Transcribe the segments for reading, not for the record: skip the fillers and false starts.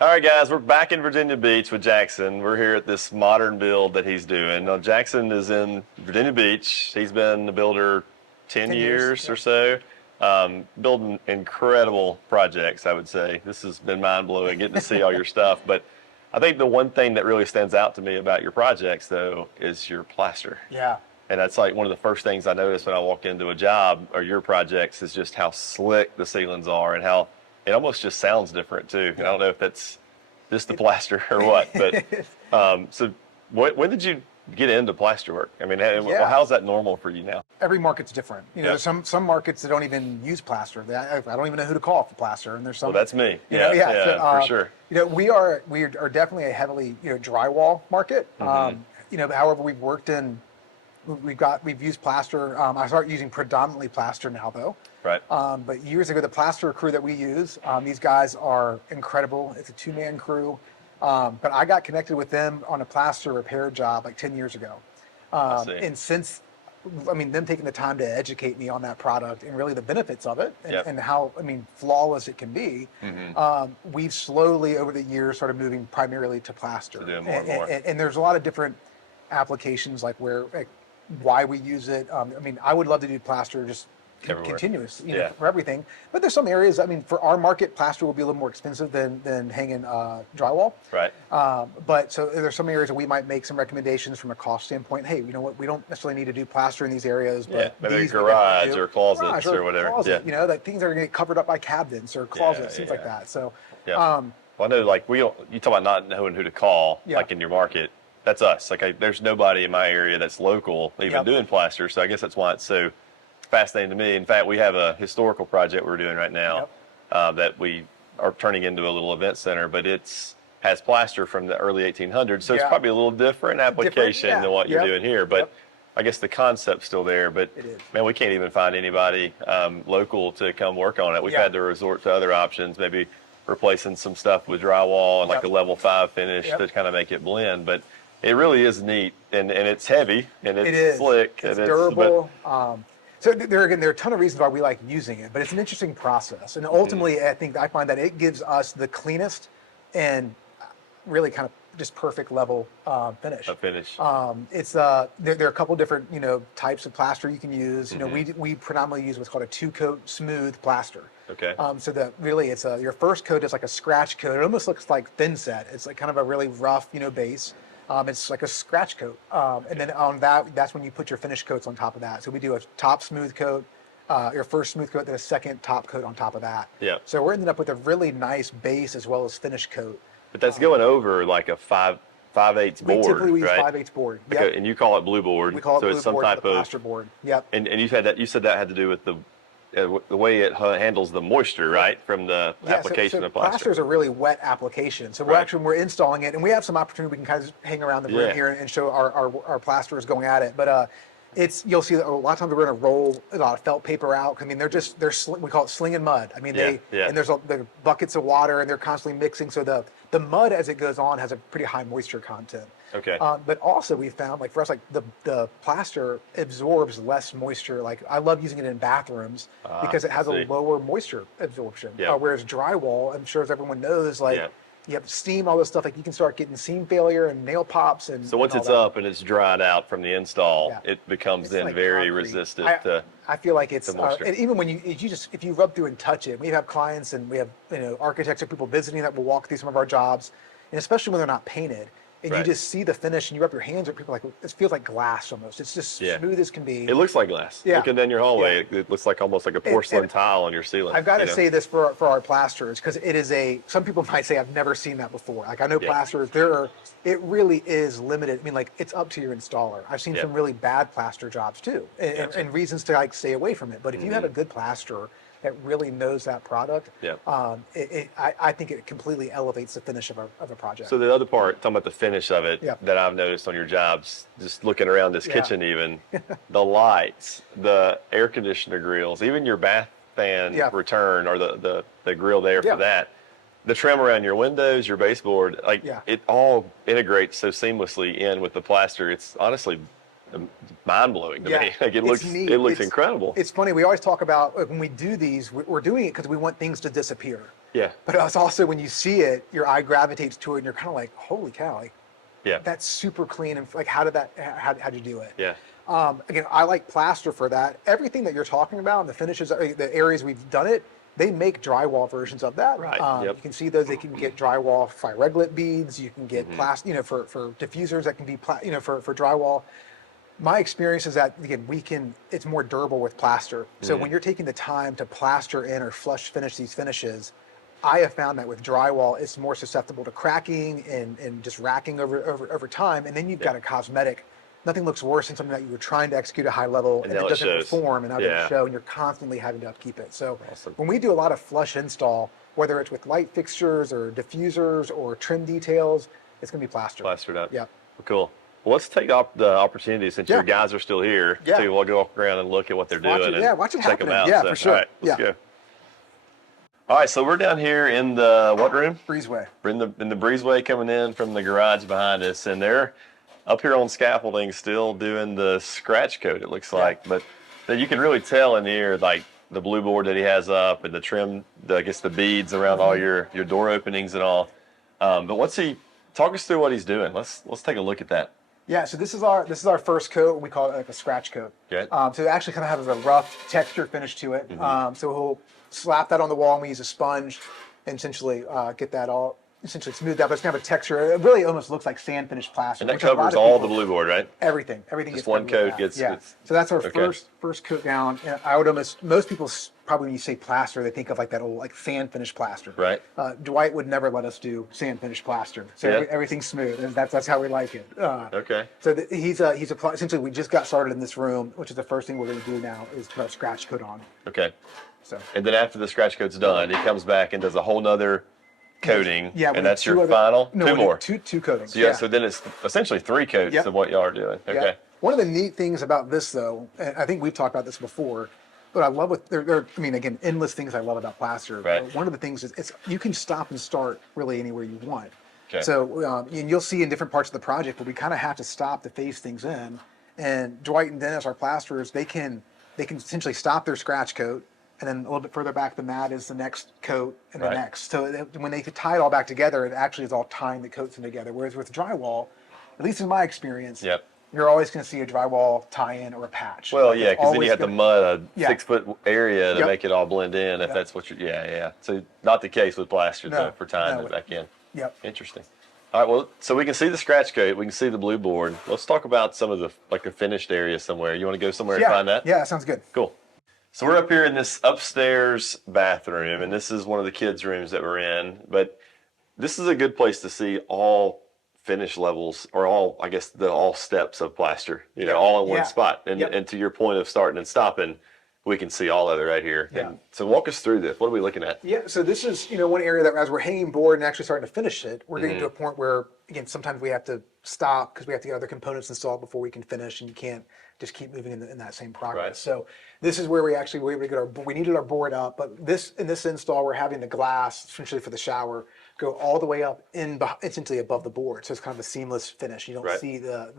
All right, guys, we're back in Virginia Beach with Jackson. We're here at this modern build that he's doing. Now, Jackson is in Virginia Beach. He's been a builder 10 10 years. years or Yep. so, building incredible projects, I would say. This has been mind-blowing, getting to see all your stuff. But I think the one thing that really stands out to me about your projects, though, is your plaster. Yeah. And that's like one of the first things I notice when I walk into a job or your projects is just how slick the ceilings are and how it almost just sounds different too. I don't know if that's just the plaster or what, but so when did you get into plaster work? I mean, how's that normal for you now? Every market's different. There's some markets that don't even use plaster. I don't even know who to call for plaster. And there's some. Well, that's me. So, for sure. We are definitely a heavily drywall market. However, we've used plaster. I started using predominantly plaster now though. Right. But years ago, the plaster crew that we use, these guys are incredible. It's a 2-man crew. But I got connected with them on a plaster repair job like 10 years ago. And since, them taking the time to educate me on that product and really the benefits of it and how, flawless it can be, we've slowly over the years started moving primarily to plaster. Doing more and more. And there's a lot of different applications why we use it. I would love to do plaster just continuous, for everything. But there's some areas, for our market, plaster will be a little more expensive than hanging drywall. Right. But so there's some areas that we might make some recommendations from a cost standpoint. Hey, you know what? We don't necessarily need to do plaster in these areas. But maybe these garage or closets or whatever. Closet, that things are going to get covered up by cabinets or closets, things like that. So, well, I know, you talk about not knowing who to call, like in your market. That's us. There's nobody in my area that's local even doing plaster. So I guess that's why it's so fascinating to me. In fact, we have a historical project we're doing right now that we are turning into a little event center, but has plaster from the early 1800s. So it's probably a little different application than what you're doing here. But I guess the concept's still there. But man, we can't even find anybody local to come work on it. We've had to resort to other options, maybe replacing some stuff with drywall and a level 5 finish to kind of make it blend. But it really is neat, and it's heavy, and it's slick. It's durable. So there are a ton of reasons why we like using it, but it's an interesting process. And ultimately, I find that it gives us the cleanest and really kind of just perfect level finish. A finish. There are a couple different types of plaster you can use. We predominantly use what's called a 2-coat smooth plaster. Okay. So it's your first coat is like a scratch coat. It almost looks like thin set. It's like kind of a really rough base. It's like a scratch coat. And then on that's when you put your finish coats on top of that. So we do a top smooth coat, your first smooth coat, then a second top coat on top of that. Yeah. So we're ending up with a really nice base as well as finish coat. But that's going over like a 5/8 board, typically use right? 5/8 board. Yep. And you call it blue board. We call it so blue it's some board, type the plaster board. Yep. And you said that had to do with the way it handles the moisture, right, from the application of plaster. Plaster is a really wet application. So we're installing it, and we have some opportunity. We can kind of hang around the room here and show our plasterers going at it. But you'll see that a lot of times we're going to roll a lot of felt paper out. We call it slinging mud. And there's the buckets of water, and they're constantly mixing. So the mud as it goes on has a pretty high moisture content. Okay. But also we found, for us, the plaster absorbs less moisture. I love using it in bathrooms because it has a lower moisture absorption. Whereas drywall, I'm sure as everyone knows, you have steam, all this stuff. You can start getting seam failure and nail pops. And so once it's up and it's dried out from the install, it becomes then very concrete. Resistant to. I feel like it's and even when if you rub through and touch it. We have clients and we have architects or people visiting that will walk through some of our jobs, and especially when they're not painted. And you just see the finish, and you rub your hands, and people are like, it feels like glass almost. It's just smooth as can be. It looks like glass. Yeah. Looking down your hallway, it looks like almost like a porcelain tile on your ceiling. I've got to say this for our plasterers, because it is some people might say, I've never seen that before. I know plasterers, it really is limited. It's up to your installer. I've seen some really bad plaster jobs too, and reasons to stay away from it. But if you have a good plasterer that really knows that product, I think it completely elevates the finish of a project. So the other part, talking about the finish of it, that I've noticed on your jobs, just looking around this kitchen even, the lights, the air conditioner grills, even your bath fan return or the grill there for that, the trim around your windows, your baseboard, it all integrates so seamlessly in with the plaster. It's honestly mind-blowing to me. It looks incredible. It's funny, we always talk about when we do these, we're doing it because we want things to disappear. Yeah. But it's also when you see it, your eye gravitates to it, and you're kind of like, holy cow, like, Yeah. that's super clean. And like, how'd you do it? Yeah. Again, I like plaster for that. Everything that you're talking about, and the finishes, the areas we've done it, they make drywall versions of that. Right. You can see those. They can get drywall fireglit beads. You can get plaster, for diffusers that can be, for drywall. My experience is that, again, it's more durable with plaster. So when you're taking the time to plaster in or flush finish these finishes, I have found that with drywall, it's more susceptible to cracking and just racking over time. And then you've got a cosmetic. Nothing looks worse than something that you were trying to execute at a high level and it doesn't perform and now doesn't show, and you're constantly having to upkeep it. So when we do a lot of flush install, whether it's with light fixtures or diffusers or trim details, it's going to be plastered. Plastered up. Yep. Cool. Well, let's take the opportunity since your guys are still here. Yeah. We'll go walk around and look at what they're doing. Watch it check happen. them out. Yeah, for sure. All right, let's go. All right, so we're down here in the what room? Breezeway. We're in the breezeway coming in from the garage behind us, and they're up here on scaffolding still doing the scratch coat, it looks like. But you can really tell in here, like the blue board that he has up and the trim, I guess the beads around all your door openings and all. But talk us through what he's doing. Let's take a look at that. Yeah, so this is our first coat. We call it like a scratch coat. Okay. So it actually kind of has a rough texture finish to it. So he'll slap that on the wall, and we use a sponge and essentially get that all essentially smoothed out. But it's kind of a texture. It really almost looks like sand finished plaster. And that covers all the blue board, right? Everything Just gets one coat gets. Yeah. So that's our first coat down. And I would most people probably when you say plaster, they think of like that old like sand finished plaster. Right. Dwight would never let us do sand finished plaster. So everything's smooth, and that's how we like it. Okay. So he's essentially we just got started in this room, which is the first thing we're going to do now is put our scratch coat on. Okay. So. And then after the scratch coat's done, he comes back and does a whole nother coating. Yeah. And that's your final? No, two more. Two coatings. So so then it's essentially 3 coats of what y'all are doing. Okay. Yep. One of the neat things about this though, and I think we've talked about this before, but I love again, endless things I love about plaster. Right. One of the things is you can stop and start really anywhere you want. Okay. So and you'll see in different parts of the project where we kind of have to stop to phase things in. And Dwight and Dennis, our plasterers, they can essentially stop their scratch coat, and then a little bit further back than that is the next coat and the next. So when they tie it all back together, it actually is all tying the coats in together. Whereas with drywall, at least in my experience, you're always going to see a drywall tie-in or a patch. Well, yeah, because then you have to mud a 6-foot area to Yep. make it all blend in if that's what you're, So not the case with plaster though, for tying it back in. Yep. Interesting. All right, well, so we can see the scratch coat, we can see the blue board. Let's talk about some of the finished area somewhere. You want to go somewhere and find that? Yeah, sounds good. Cool. So we're up here in this upstairs bathroom, and this is one of the kids' rooms that we're in. But this is a good place to see all finish levels, or all steps of plaster, all in one spot. And to your point of starting and stopping, we can see all of it right here. Yeah. And so walk us through this. What are we looking at? Yeah, so this is one area that as we're hanging board and actually starting to finish it, we're getting to a point where, again, sometimes we have to stop because we have to get other components installed before we can finish, and you can't just keep moving in that same progress. Right. So this is where we were able to get we needed our board up, but in this install, we're having the glass, essentially for the shower, go all the way up essentially above the board. So it's kind of a seamless finish. You don't see the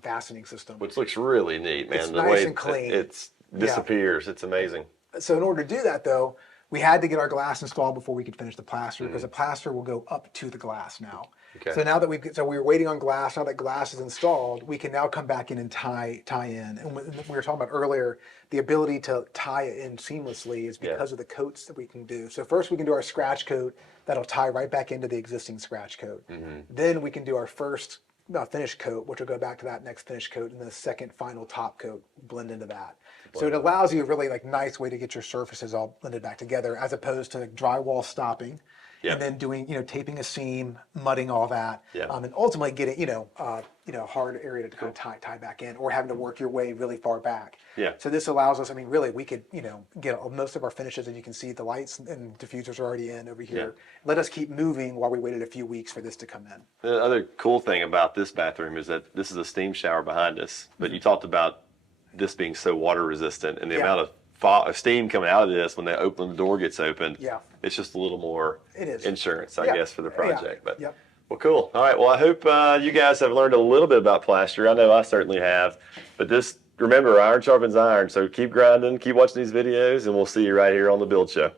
fastening system. Which looks really neat, man. It's the nice way and clean. it disappears. It's amazing. So in order to do that, though, we had to get our glass installed before we could finish the plaster, because the plaster will go up to the glass now. Okay. So now that we were waiting on glass, now that glass is installed, we can now come back in and tie in. And we were talking about earlier, the ability to tie it in seamlessly is because of the coats that we can do. So first we can do our scratch coat that'll tie right back into the existing scratch coat. Then we can do our first finish coat, which will go back to that next finish coat, and the second final top coat blend into that. So it allows you a really nice way to get your surfaces all blended back together, as opposed to drywall stopping and then doing taping a seam, mudding all that, and ultimately getting a hard area to kind of tie back in, or having to work your way really far back. Yeah. So this allows us. I mean, really, we could get most of our finishes, and you can see the lights and diffusers are already in over here. Let us keep moving while we waited a few weeks for this to come in. The other cool thing about this bathroom is that this is a steam shower behind us, but you talked about this being so water resistant, and the amount of steam coming out of this when the door gets opened. It's just a little more insurance, I guess, for the project. But well, cool. All right. Well, I hope you guys have learned a little bit about plaster. I know I certainly have. But remember, iron sharpens iron. So keep grinding, keep watching these videos, and we'll see you right here on The Build Show.